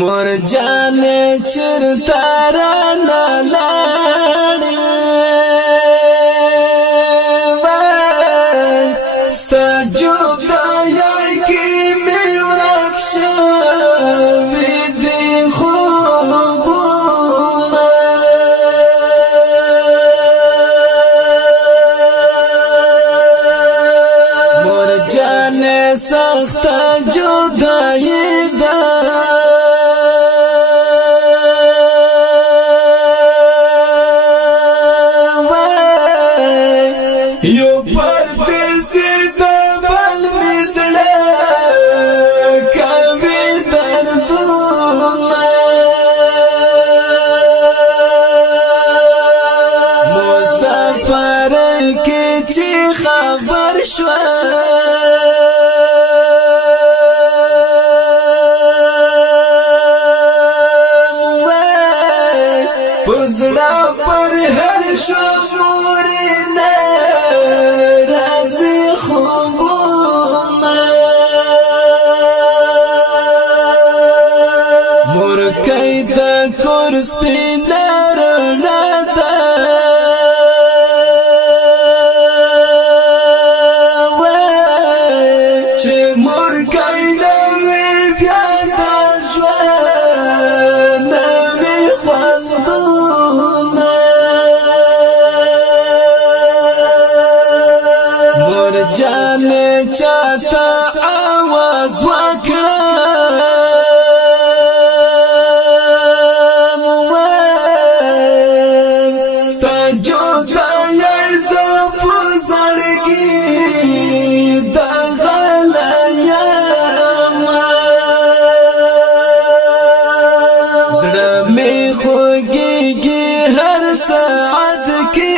مرجان چرتا رانا لاړې وای ستا جدایۍ کې مې ورک شوي دي خوبونه مرجان سخته جدایي ده یو پردیسی دا بل میزړه کوي دردونه مسافر کې چې خبر شوه پزړه پر هر شو مورینه رازي خوبونه مرکې د کور سپینه رڼا ده چې مرکې نه وي بیا د ژوند نه وي خوندونه مرجان چاته آواز وکړه ستا جدایۍ زه په زړګي دغلی یمه زړه مې خوږېږي هر ساعت کې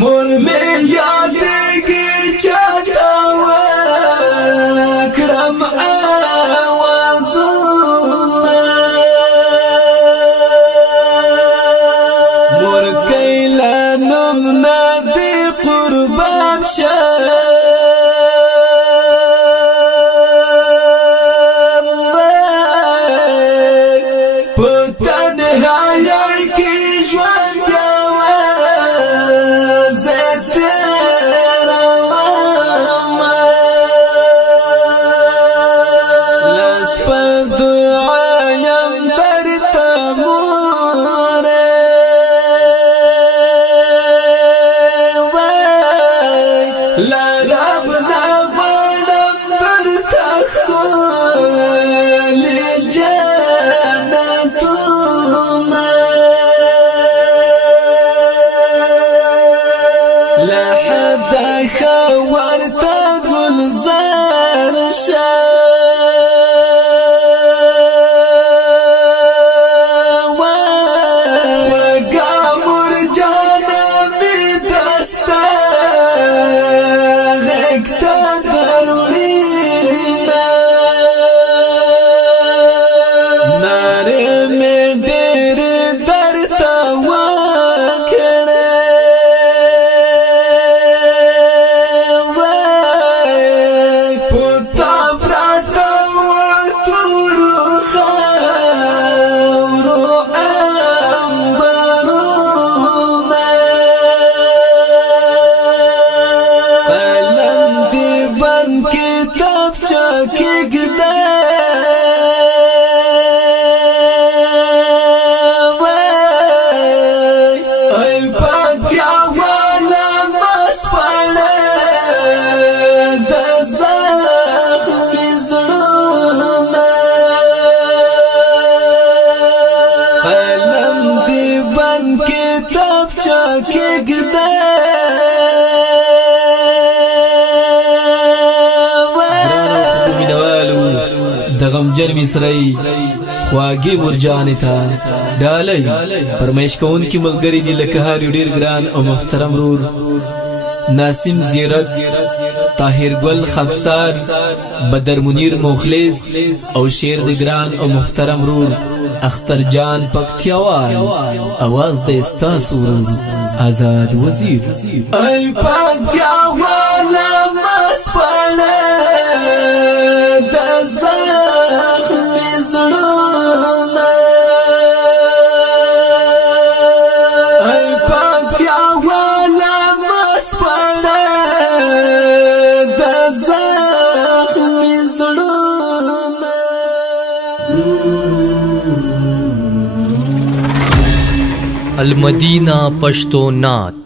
مور میں یادېږي چاته وکړم آوازونه مرکۍ له نوم نه دې قربان شم په تنهایۍ کې ژوند ورته گلزار شه خوږه مرجانه مې دسته غږ ته دروړینه نارې مې ډېرې درته وکړې کتاب چاکیگده ای پاتیا والا مسپاله د زخمی زړونه قلم دی بند کتاب چاکیگده غمجن مصری خواږی مرجان ته ډالۍ پرمیش کون کی ملګری دی لکه هر ډیر ګران او محترم رور ناسم زیرک طاهر گل خبسار بدر منیر مخلص او شیر دی ګران او محترم رور اختر جان پکتیاوال आवाज د استا سورز آزاد وزیر ای پکتیاوال المدینہ پشتو نعت.